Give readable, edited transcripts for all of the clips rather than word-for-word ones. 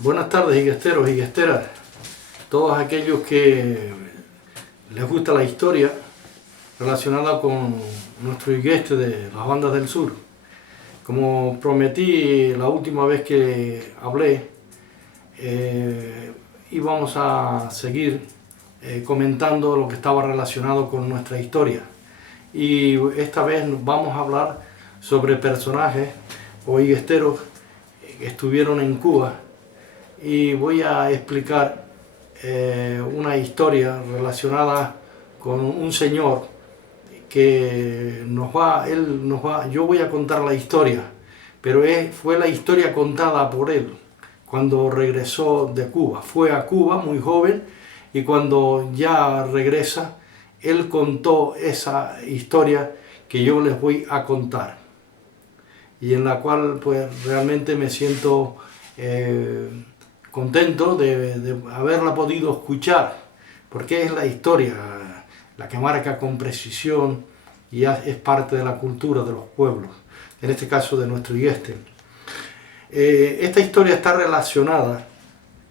Buenas tardes, higuesteros y higuesteras, todos aquellos que les gusta la historia relacionada con nuestro higueste de las bandas del sur. Como prometí la última vez que hablé, íbamos a seguir comentando lo que estaba relacionado con nuestra historia. Y esta vez vamos a hablar sobre personajes o higuesteros que estuvieron en Cuba. Y voy a explicar una historia relacionada con un señor que yo voy a contar la historia, pero fue la historia contada por él cuando regresó de Cuba. Fue a Cuba muy joven y cuando ya regresa, él contó esa historia que yo les voy a contar y en la cual pues realmente me siento contento de haberla podido escuchar, porque es la historia la que marca con precisión y es parte de la cultura de los pueblos, en este caso de nuestro higueste. Esta historia está relacionada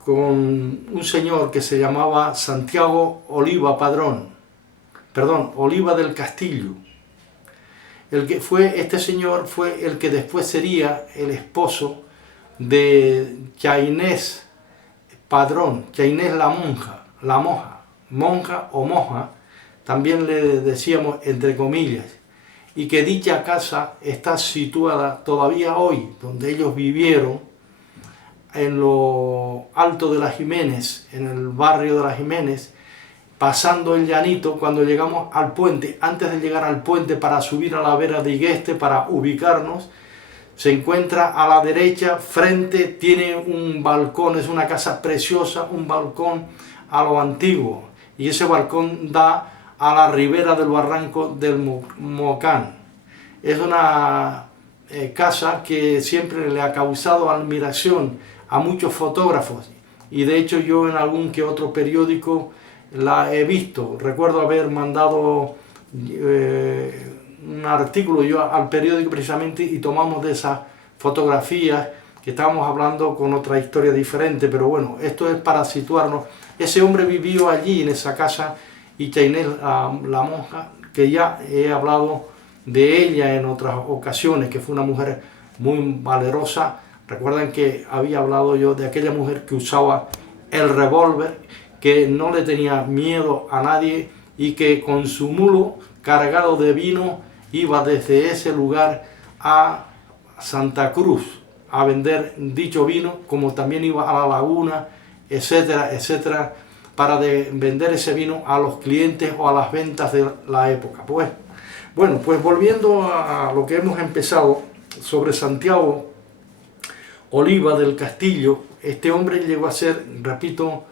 con un señor que se llamaba Santiago Oliva Oliva del Castillo. Este señor fue el que después sería el esposo de Chaynés Padrón, Chaynés monja o moja, también le decíamos entre comillas, y que dicha casa está situada todavía hoy, donde ellos vivieron, en lo alto de las Jiménez, en el barrio de las Jiménez, pasando el llanito. Cuando llegamos al puente, antes de llegar al puente para subir a la vera de Higueste, para ubicarnos, se encuentra a la derecha, frente, tiene un balcón, es una casa preciosa, un balcón a lo antiguo, y ese balcón da a la ribera del barranco del Mocán. Es una casa que siempre le ha causado admiración a muchos fotógrafos, y de hecho yo en algún que otro periódico la he visto. Recuerdo haber mandado un artículo yo al periódico precisamente y tomamos de esas fotografías, que estábamos hablando con otra historia diferente, pero bueno, esto es para situarnos. Ese hombre vivió allí en esa casa, y Chaynés, la monja, que ya he hablado de ella en otras ocasiones, que fue una mujer muy valerosa. Recuerdan que había hablado yo de aquella mujer que usaba el revólver, que no le tenía miedo a nadie y que con su mulo cargado de vino iba desde ese lugar a Santa Cruz a vender dicho vino, como también iba a la laguna, etcétera, etcétera, para vender ese vino a los clientes o a las ventas de la época. Pues volviendo a lo que hemos empezado sobre Santiago Oliva del Castillo, este hombre llegó a ser, repito,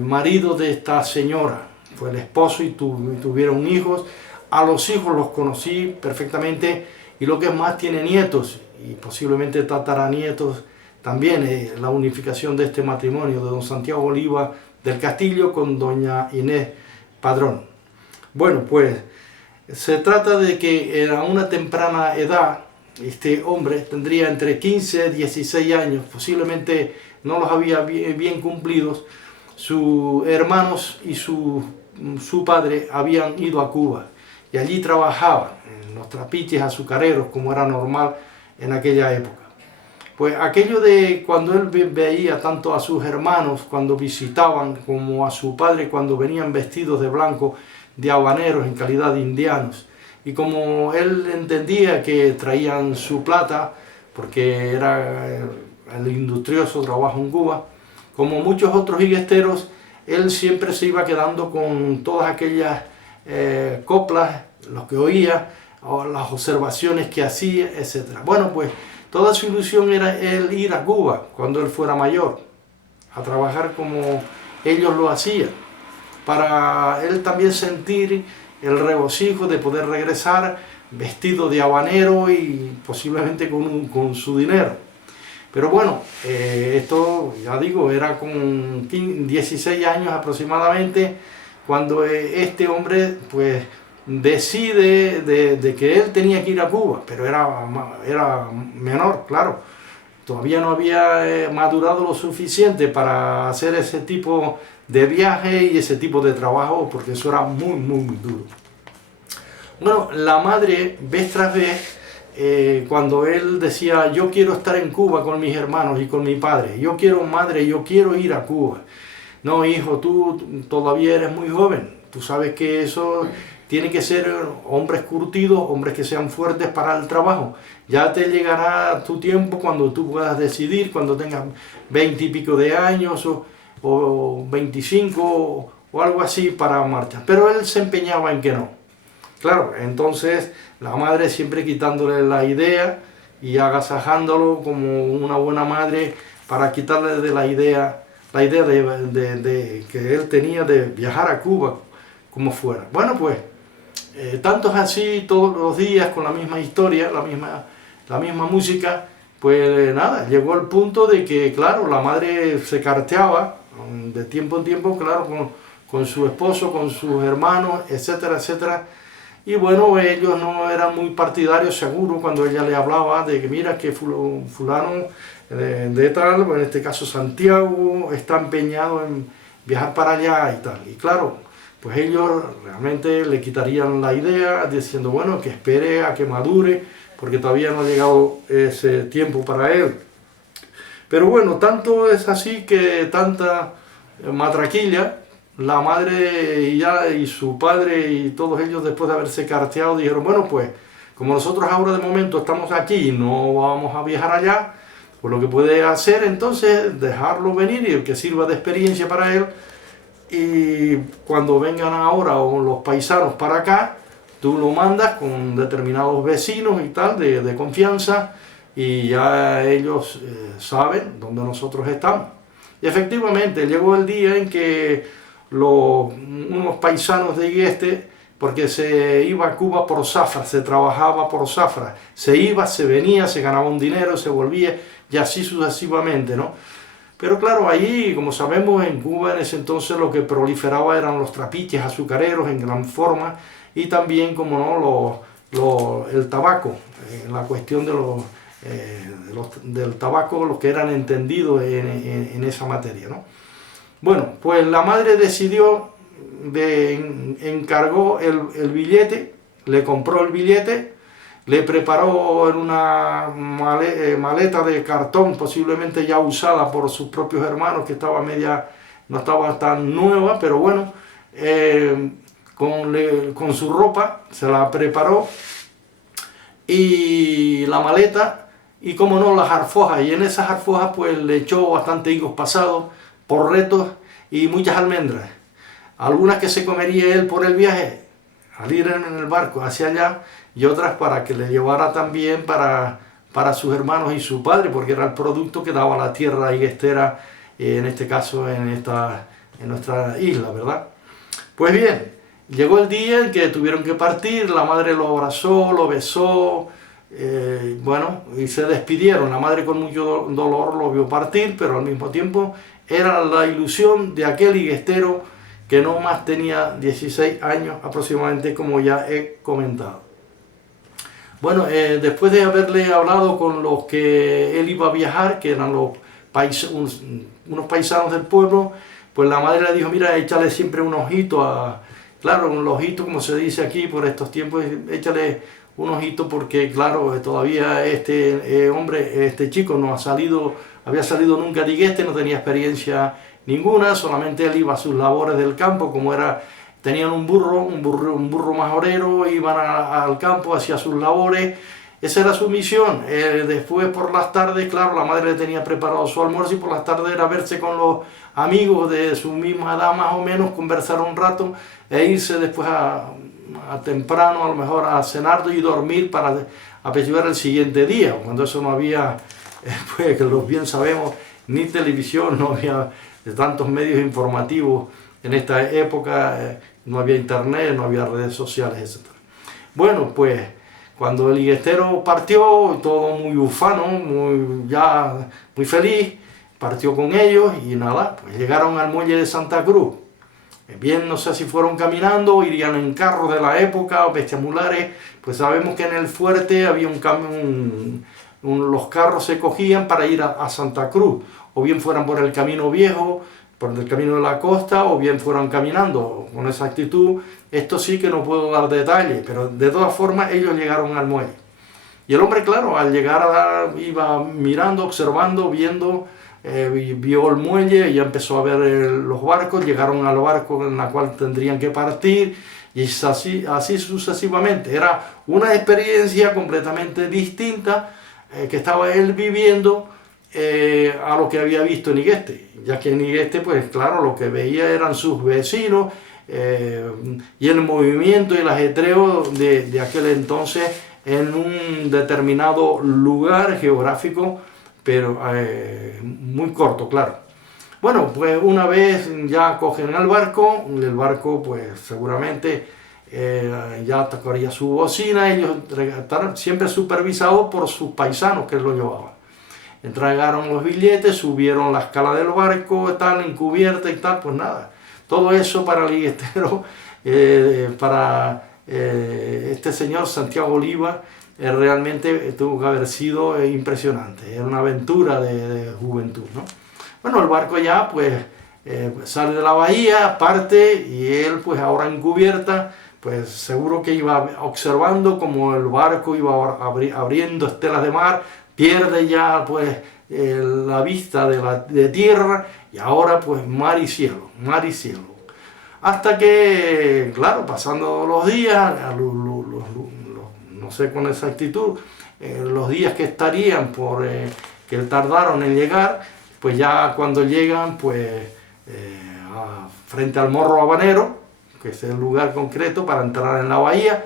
marido de esta señora, fue el esposo y tuvieron hijos. A los hijos los conocí perfectamente, y lo que es más, tiene nietos y posiblemente tataranietos también. La unificación de este matrimonio de don Santiago Oliva del Castillo con doña Inés Padrón. Bueno, pues se trata de que a una temprana edad este hombre tendría entre 15 y 16 años, posiblemente no los había bien cumplidos. Sus hermanos y su padre habían ido a Cuba y allí trabajaban en los trapiches azucareros, como era normal en aquella época. Pues aquello de cuando él veía tanto a sus hermanos cuando visitaban, como a su padre cuando venían vestidos de blanco, de habaneros en calidad de indianos, y como él entendía que traían su plata, porque era el industrioso trabajo en Cuba, como muchos otros higuesteros, él siempre se iba quedando con todas aquellas coplas, lo que oía, o las observaciones que hacía, etc. Bueno, pues toda su ilusión era él ir a Cuba cuando él fuera mayor, a trabajar como ellos lo hacían, para él también sentir el regocijo de poder regresar vestido de habanero y posiblemente con su dinero. Pero bueno, esto, ya digo, era con 16 años aproximadamente cuando este hombre pues decide de que él tenía que ir a Cuba, pero era menor, claro. todavía no había madurado lo suficiente para hacer ese tipo de viaje y ese tipo de trabajo, porque eso era muy, muy, muy duro. Bueno, la madre, vez tras vez, cuando él decía, yo quiero estar en Cuba con mis hermanos y con mi padre, yo quiero, madre, yo quiero ir a Cuba. No, hijo, tú todavía eres muy joven, tú sabes que eso tiene que ser hombres curtidos, hombres que sean fuertes para el trabajo. Ya te llegará tu tiempo cuando tú puedas decidir, cuando tengas 20 y pico de años o 25 o algo así para marchar. Pero él se empeñaba en que no. Claro, entonces la madre siempre quitándole la idea y agasajándolo como una buena madre para quitarle de la idea de que él tenía de viajar a Cuba como fuera. Bueno, pues tanto es así todos los días con la misma historia, la misma música, pues nada, llegó al punto de que, claro, la madre se carteaba de tiempo en tiempo, claro, con su esposo, con sus hermanos, etcétera, etcétera. Y bueno, ellos no eran muy partidarios, seguro, cuando ella le hablaba de que mira que fulano de tal, en este caso Santiago, está empeñado en viajar para allá y tal. Y claro, pues ellos realmente le quitarían la idea diciendo, bueno, que espere a que madure, porque todavía no ha llegado ese tiempo para él. Pero bueno, tanto es así que tanta matraquilla, la madre y su padre y todos ellos, después de haberse carteado, dijeron, bueno, pues como nosotros ahora de momento estamos aquí y no vamos a viajar allá, pues lo que puede hacer entonces es dejarlo venir y el que sirva de experiencia para él, y cuando vengan ahora o los paisanos para acá, tú lo mandas con determinados vecinos y tal, de confianza, y ya ellos saben dónde nosotros estamos. Y efectivamente llegó el día en que unos paisanos de Igueste, porque se iba a Cuba por zafra, se trabajaba por zafra, se iba, se venía, se ganaba un dinero, se volvía, y así sucesivamente, ¿no? Pero claro, ahí, como sabemos, en Cuba en ese entonces lo que proliferaba eran los trapiches azucareros en gran forma, y también, como no, el tabaco, la cuestión del tabaco, los que eran entendidos en esa materia, ¿no? Bueno, pues la madre decidió, encargó el billete, le compró el billete, le preparó en una maleta de cartón, posiblemente ya usada por sus propios hermanos, que no estaba tan nueva, pero bueno, con su ropa se la preparó, y la maleta, y como no, las alforjas, y en esas alforjas pues le echó bastante higos pasados, porretos y muchas almendras, algunas que se comería él por el viaje, al ir en el barco hacia allá, y otras para que le llevara también para sus hermanos y su padre, porque era el producto que daba la tierra iguestera, en este caso en nuestra isla, ¿verdad? Pues bien, llegó el día en que tuvieron que partir, la madre lo abrazó, lo besó, bueno, y se despidieron. La madre con mucho dolor lo vio partir, pero al mismo tiempo era la ilusión de aquel iguestero que no más tenía 16 años aproximadamente, como ya he comentado. Bueno, después de haberle hablado con los que él iba a viajar, que eran unos paisanos del pueblo, pues la madre le dijo, mira, échale siempre un ojito claro, un ojito, como se dice aquí por estos tiempos, échale un ojito porque, claro, todavía este chico no había salido nunca de Igueste, no tenía experiencia ninguna, solamente él iba a sus labores del campo, tenían un burro majorero, iban al campo, hacía sus labores, esa era su misión. Después por las tardes, claro, la madre le tenía preparado su almuerzo, y por las tardes era verse con los amigos de su misma edad más o menos, conversar un rato e irse después a temprano a lo mejor a cenar y dormir para apechiguar el siguiente día, cuando eso no había, pues que los bien sabemos, ni televisión, no había tantos medios informativos en esta época, no había internet, no había redes sociales, etc. Bueno, pues cuando el iguestero partió, todo muy ufano, muy feliz, partió con ellos y nada, pues llegaron al muelle de Santa Cruz. Bien, no sé si fueron caminando o irían en carros de la época o bestiamulares, pues sabemos que en el fuerte había los carros se cogían para ir a Santa Cruz, o bien fueran por el camino viejo, por el camino de la costa, o bien fueran caminando con esa actitud. Esto sí que no puedo dar detalles, pero de todas formas ellos llegaron al muelle. Y el hombre, claro, al llegar iba mirando, observando, viendo, vio el muelle, ya empezó a ver los barcos, llegaron al barco en el cual tendrían que partir, y así sucesivamente. Era una experiencia completamente distinta que estaba él viviendo a lo que había visto en Igueste, ya que en Igueste, pues claro, lo que veía eran sus vecinos y el movimiento y el ajetreo de aquel entonces en un determinado lugar geográfico, pero muy corto, claro. Bueno, pues una vez ya cogen el barco pues seguramente ya tocaría su bocina, ellos estaban siempre supervisados por sus paisanos que lo llevaban. Entregaron los billetes, subieron la escala del barco, tal, encubierta y tal, pues nada. Todo eso para el iguestero, para este señor Santiago Oliva, realmente tuvo que haber sido impresionante. Era una aventura de juventud, ¿no? Bueno, el barco ya pues sale de la bahía, parte, y él pues ahora en cubierta, pues seguro que iba observando como el barco iba abriendo estelas de mar, pierde ya pues la vista de tierra, y ahora pues mar y cielo, mar y cielo. Hasta que, claro, pasando los días, no sé con exactitud, los días que estarían que tardaron en llegar, pues ya cuando llegan pues frente al Morro Habanero, que es el lugar concreto para entrar en la bahía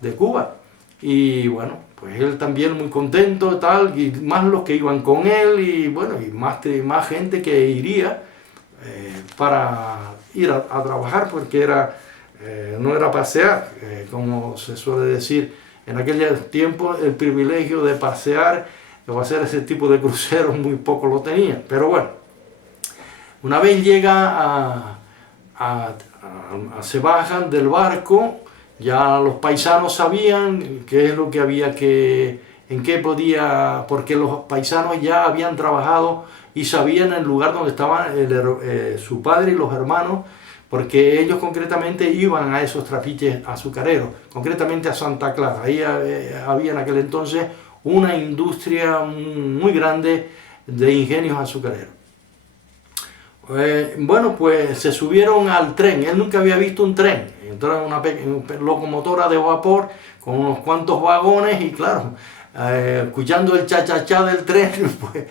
de Cuba. Y bueno, pues él también muy contento, tal, y más los que iban con él, y bueno, y más gente que iría para ir a trabajar, porque no era pasear, como se suele decir en aquellos tiempos, el privilegio de pasear o hacer ese tipo de cruceros muy poco lo tenían. Pero bueno, una vez llega se bajan del barco, ya los paisanos sabían qué es lo que había en qué podía, porque los paisanos ya habían trabajado y sabían el lugar donde estaban su padre y los hermanos, porque ellos concretamente iban a esos trapiches azucareros, concretamente a Santa Clara. Ahí había en aquel entonces una industria muy grande de ingenios azucareros. Bueno, pues se subieron al tren. Él nunca había visto un tren. Entraron en una locomotora de vapor con unos cuantos vagones, y claro, escuchando el cha-cha-cha del tren, pues,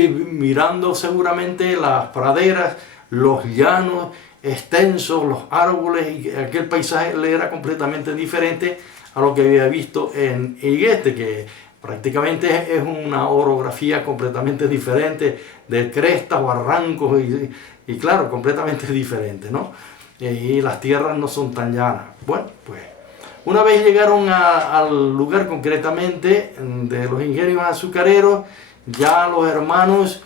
mirando seguramente las praderas, los llanos extensos, los árboles, y aquel paisaje le era completamente diferente a lo que había visto en Igueste, que prácticamente es una orografía completamente diferente, de crestas, barrancos y claro, completamente diferente, ¿no? Y las tierras no son tan llanas. Bueno, pues una vez llegaron al lugar concretamente de los ingenios azucareros, ya los hermanos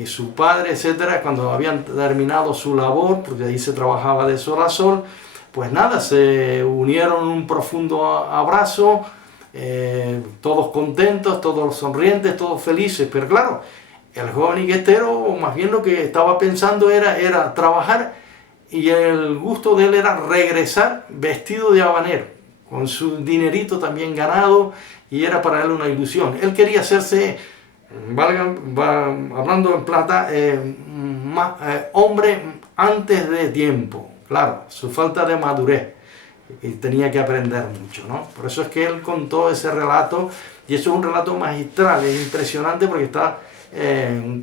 y su padre, etcétera, cuando habían terminado su labor, porque ahí se trabajaba de sol a sol, pues nada, se unieron en un profundo abrazo, todos contentos, todos sonrientes, todos felices. Pero claro, el joven iguestero, más bien lo que estaba pensando era trabajar, y el gusto de él era regresar vestido de habanero, con su dinerito también ganado, y era para él una ilusión. Él quería hacerse, hablando en plata, hombre antes de tiempo. Claro, su falta de madurez, y tenía que aprender mucho, ¿no? Por eso es que él contó ese relato, y eso es un relato magistral, es impresionante porque está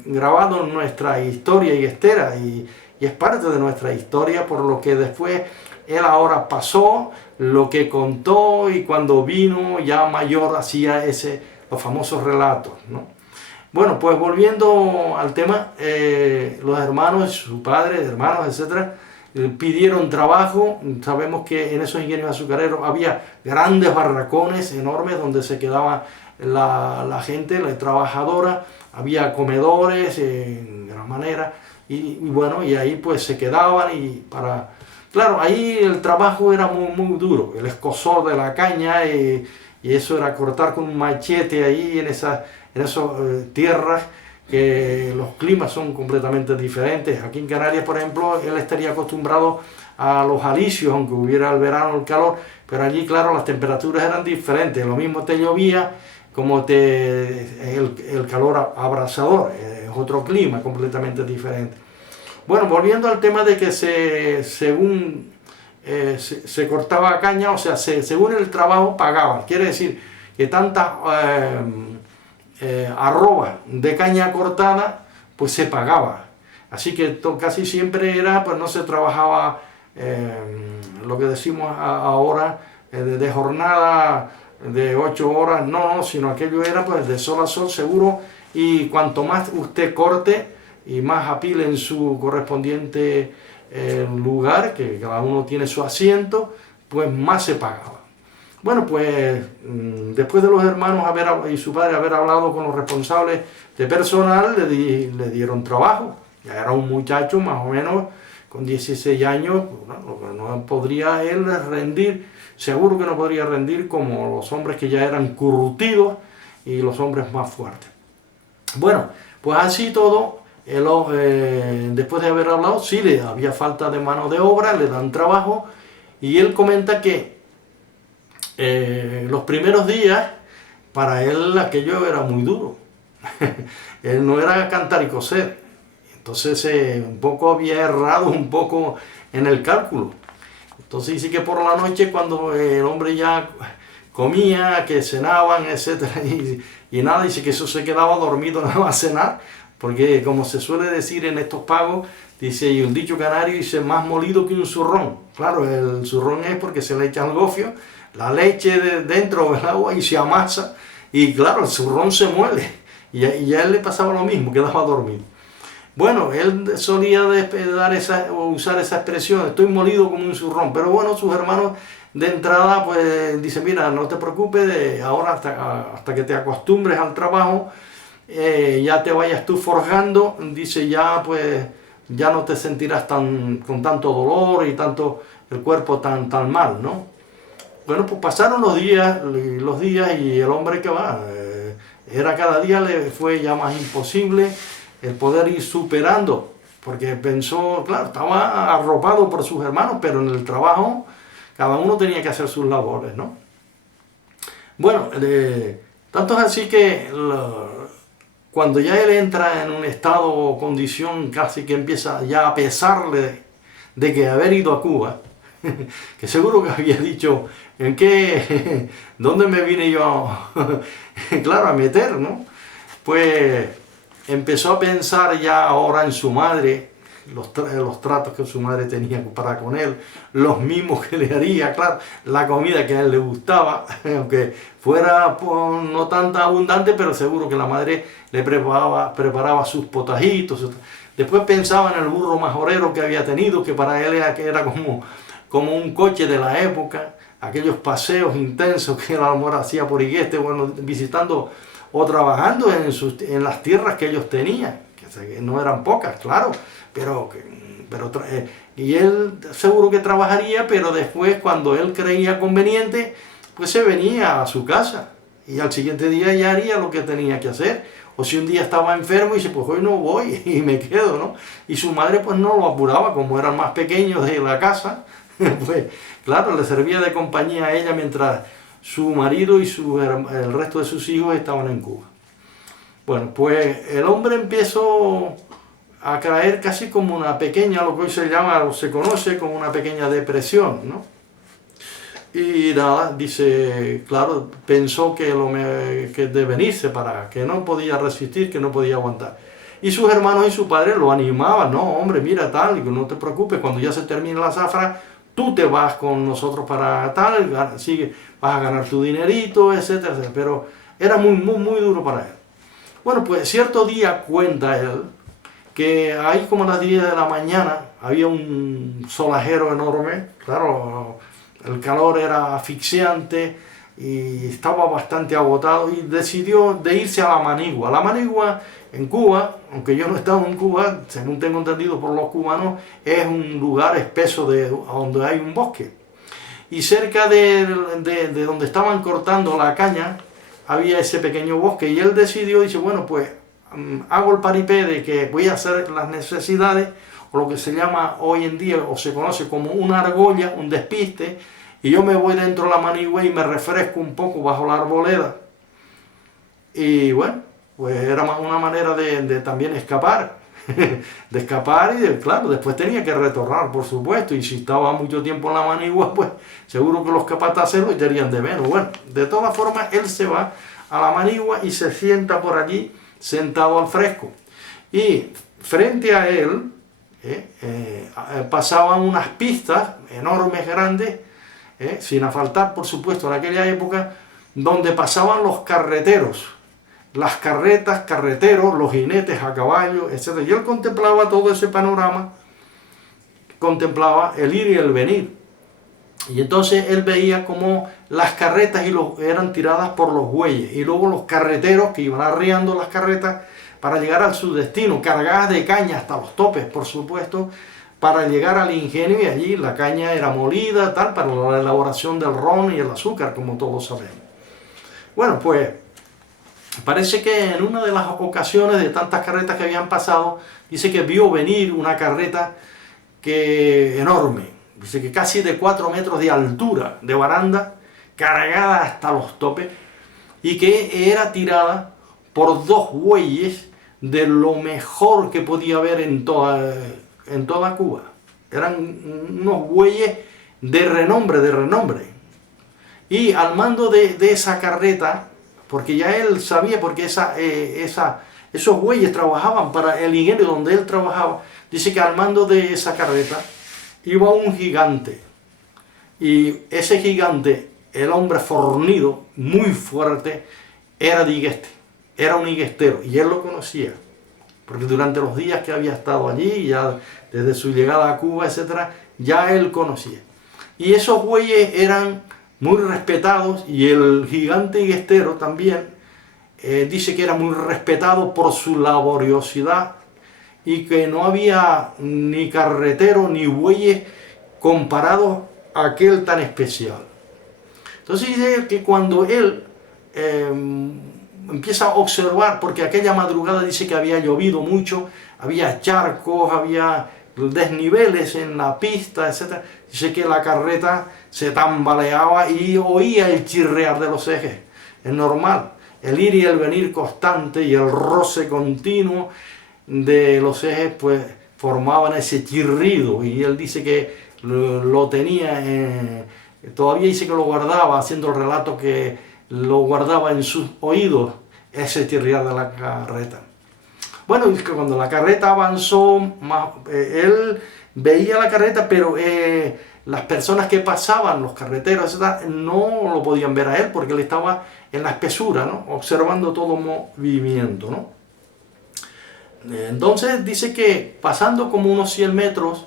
grabado en nuestra historia iguestera, y es parte de nuestra historia, por lo que después él ahora pasó, lo que contó, y cuando vino ya mayor hacía los famosos relatos, ¿no? Bueno, pues volviendo al tema, los hermanos, su padre, hermanos, etcétera, pidieron trabajo. Sabemos que en esos ingenios azucareros había grandes barracones enormes donde se quedaba la gente, la trabajadora, había comedores en gran manera, y bueno, y ahí pues se quedaban, claro, ahí el trabajo era muy, muy duro, el escozor de la caña, y y eso era cortar con un machete ahí en esas tierras, que los climas son completamente diferentes. Aquí en Canarias, por ejemplo, él estaría acostumbrado a los alisios, aunque hubiera el verano el calor, pero allí, claro, las temperaturas eran diferentes. Lo mismo te llovía como el calor abrasador, es otro clima completamente diferente. Bueno, volviendo al tema de que según se cortaba caña, o sea, según el trabajo pagaban. Quiere decir que tantas arrobas de caña cortada, pues se pagaba. Así que casi siempre era, pues no se trabajaba lo que decimos ahora de jornada de 8 horas, no, sino aquello era pues de sol a sol seguro, y cuanto más usted corte y más apile en su correspondiente lugar, que cada uno tiene su asiento, pues más se pagaba. Bueno, pues después de los hermanos y su padre haber hablado con los responsables de personal, le dieron trabajo. Ya era un muchacho más o menos con 16 años, bueno, no podría él rendir, seguro que no podría rendir como los hombres que ya eran curtidos y los hombres más fuertes. Bueno, pues así todo, después de haber hablado, sí le había falta de mano de obra, le dan trabajo, y él comenta que los primeros días para él aquello era muy duro. Él no era cantar y coser. Entonces un poco había errado un poco en el cálculo. Entonces dice que por la noche, cuando el hombre ya comía, que cenaban, etcétera, y nada, dice que eso se quedaba dormido nada más cenar, porque como se suele decir en estos pagos, dice, y un dicho canario dice, más molido que un zurrón. Claro, el zurrón es porque se le echa el gofio, la leche dentro del agua y se amasa, y claro, el zurrón se muele, y a él le pasaba lo mismo, quedaba dormido. Bueno, él solía usar esa expresión, estoy molido como un zurrón, pero bueno, sus hermanos de entrada pues dicen, mira, no te preocupes, ahora hasta que te acostumbres al trabajo, ya te vayas tú forjando, dice, ya pues ya no te sentirás con tanto dolor y tanto el cuerpo tan mal, ¿no? Bueno, pues pasaron los días y el hombre que va, era cada día le fue ya más imposible el poder ir superando, porque pensó, claro, estaba arropado por sus hermanos, pero en el trabajo cada uno tenía que hacer sus labores, ¿no? Bueno, tanto es así que cuando ya él entra en un estado o condición casi que empieza ya a pesarle de que haber ido a Cuba, que seguro que había dicho, ¿dónde me vine yo claro, a meter, ¿no? Pues empezó a pensar ya ahora en su madre, los tratos que su madre tenía para con él, los mimos que le haría, claro, la comida que a él le gustaba, aunque fuera no tan abundante, pero seguro que la madre le preparaba sus potajitos. Después pensaba en el burro majorero que había tenido, que para él era como un coche de la época, aquellos paseos intensos que el amor hacía por Igueste, bueno, visitando o trabajando en las tierras que ellos tenían, que no eran pocas, claro, y él seguro que trabajaría, pero después, cuando él creía conveniente, pues se venía a su casa, y al siguiente día ya haría lo que tenía que hacer, o si un día estaba enfermo y dice, pues hoy no voy y me quedo, ¿no? Y su madre pues no lo apuraba, como eran más pequeños de la casa, pues claro, le servía de compañía a ella mientras su marido y el resto de sus hijos estaban en Cuba. Bueno, pues el hombre empezó a caer casi como una pequeña, lo que hoy se llama o se conoce como una pequeña depresión, ¿no? Y nada, dice, claro, pensó que de venirse para, que no podía resistir, que no podía aguantar. Y sus hermanos y su padre lo animaban, no, hombre, mira tal, y no te preocupes, cuando ya se termine la zafra, tú te vas con nosotros para tal, vas a ganar tu dinerito, etcétera, etcétera. Pero era muy duro para él. Bueno, pues cierto día cuenta él que ahí como a las 10 de la mañana había un solajero enorme, claro, el calor era asfixiante y estaba bastante agotado, y decidió de irse a La Manigua. La Manigua en Cuba, aunque yo no he estado en Cuba, según tengo entendido por los cubanos, es un lugar espeso donde hay un bosque. y cerca de donde estaban cortando la caña había ese pequeño bosque, y él decidió, dice, bueno, pues hago el paripé de que voy a hacer las necesidades, o lo que se llama hoy en día, o se conoce como una argolla, un despiste, y yo me voy dentro de la manigua y me refresco un poco bajo la arboleda. Y bueno, pues era una manera de también escapar, de escapar, y claro, después tenía que retornar, por supuesto, y si estaba mucho tiempo en la manigua, pues seguro que los capataces lo echarían de menos. Bueno, de todas formas, él se va a la manigua y se sienta por allí, sentado al fresco. Y frente a él pasaban unas pistas enormes, grandes, sin asfaltar, por supuesto, en aquella época, donde pasaban los carreteros, las carretas, carreteros, los jinetes a caballo, etc. Y él contemplaba todo ese panorama, contemplaba el ir y el venir. Y entonces él veía como las carretas eran tiradas por los bueyes, y luego los carreteros que iban arriando las carretas para llegar a su destino, cargadas de caña hasta los topes, por supuesto, para llegar al ingenio, y allí la caña era molida, tal, para la elaboración del ron y el azúcar, como todos sabemos. Bueno, pues parece que en una de las ocasiones de tantas carretas que habían pasado, dice que vio venir una carreta enorme, dice que casi de 4 metros de altura, de baranda, cargada hasta los topes, y que era tirada por 2 bueyes de lo mejor que podía haber en toda Cuba. Eran unos bueyes de renombre. Y al mando de esa carreta, porque ya él sabía, porque esos bueyes trabajaban para el ingenio donde él trabajaba, dice que al mando de esa carreta iba un gigante. Y ese gigante, el hombre fornido, muy fuerte, era de Higueste, era un higuestero, y él lo conocía, porque durante los días que había estado allí, ya desde su llegada a Cuba, etc., ya él conocía. Y esos bueyes eran muy respetados, y el gigante higuestero también dice que era muy respetado por su laboriosidad, y que no había ni carretero ni bueyes comparados a aquel tan especial. Entonces dice que cuando él empieza a observar, porque aquella madrugada dice que había llovido mucho, había charcos, había desniveles en la pista, etc. Dice que la carreta se tambaleaba y oía el chirrear de los ejes. Es normal, el ir y el venir constante y el roce continuo de los ejes, pues formaban ese chirrido, y él dice que lo tenía, todavía dice que lo guardaba, haciendo el relato que lo guardaba en sus oídos, ese chirriar de la carreta. Bueno, es que cuando la carreta avanzó, él veía la carreta, pero las personas que pasaban, los carreteros, etc., no lo podían ver a él, porque él estaba en la espesura, ¿no?, observando todo movimiento, ¿no? Entonces dice que pasando como unos 100 metros,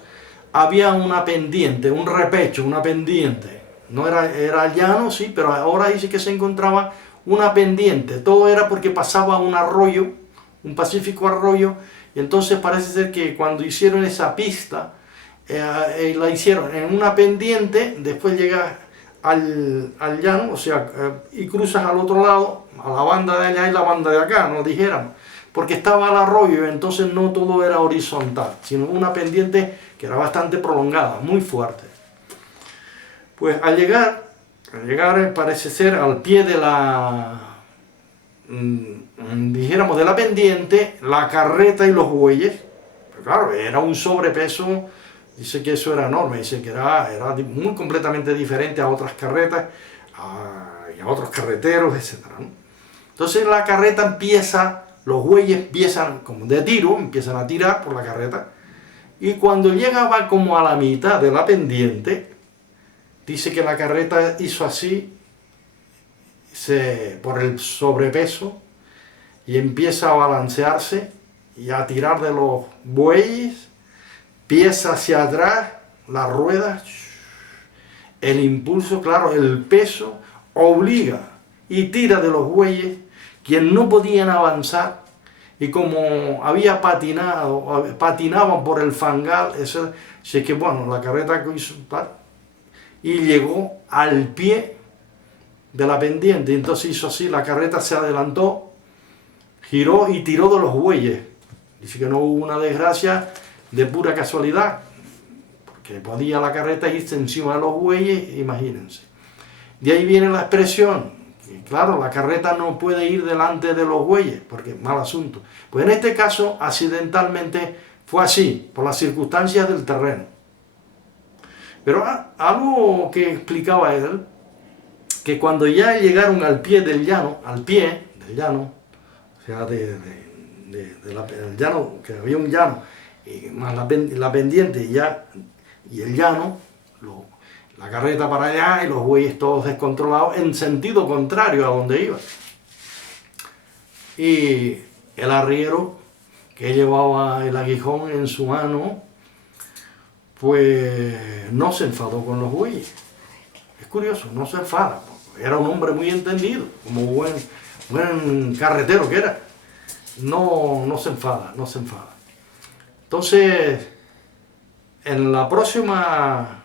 había una pendiente, un repecho, una pendiente. No era llano, sí, pero ahora dice que se encontraba una pendiente. Todo era porque pasaba un arroyo, un pacífico arroyo, y entonces parece ser que cuando hicieron esa pista, la hicieron en una pendiente, después llegas al llano, o sea, y cruzas al otro lado, a la banda de allá y la banda de acá, nos dijéramos, porque estaba el arroyo, y entonces no todo era horizontal, sino una pendiente que era bastante prolongada, muy fuerte. Pues al llegar parece ser al pie de dijéramos, de la pendiente, la carreta y los bueyes, pero claro, era un sobrepeso, dice que eso era enorme, dice que era muy completamente diferente a otras carretas, y a otros carreteros, etc., ¿no? Entonces la carreta los bueyes empiezan como de tiro, empiezan a tirar por la carreta, y cuando llegaba como a la mitad de la pendiente, dice que la carreta hizo así, por el sobrepeso, y empieza a balancearse y a tirar de los bueyes, pies hacia atrás, las ruedas, el impulso, claro, el peso obliga y tira de los bueyes, quienes no podían avanzar, y como patinaban por el fangal, eso, así que bueno, la carreta hizo, y llegó al pie de la pendiente. Entonces hizo así, la carreta se adelantó, giró y tiró de los bueyes. Dice que no hubo una desgracia de pura casualidad, porque podía la carreta irse encima de los bueyes, imagínense. De ahí viene la expresión, que claro, la carreta no puede ir delante de los bueyes, porque es mal asunto. Pues en este caso, accidentalmente, fue así, por las circunstancias del terreno. Pero algo que explicaba él, que cuando ya llegaron al pie del llano, o sea, del llano, que había un llano, más la pendiente y el llano, la carreta para allá y los bueyes todos descontrolados en sentido contrario a donde iba. Y el arriero, que llevaba el aguijón en su mano, pues no se enfadó con los bueyes. Es curioso, no se enfada. Era un hombre muy entendido, como buen carretero que era. No se enfada. Entonces, en la próxima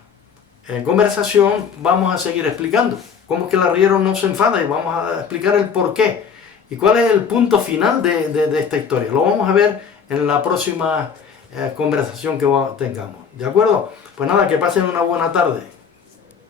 conversación vamos a seguir explicando cómo es que el arriero no se enfada y vamos a explicar el por qué y cuál es el punto final de esta historia. Lo vamos a ver en la próxima conversación que tengamos. ¿De acuerdo? Pues nada, que pasen una buena tarde.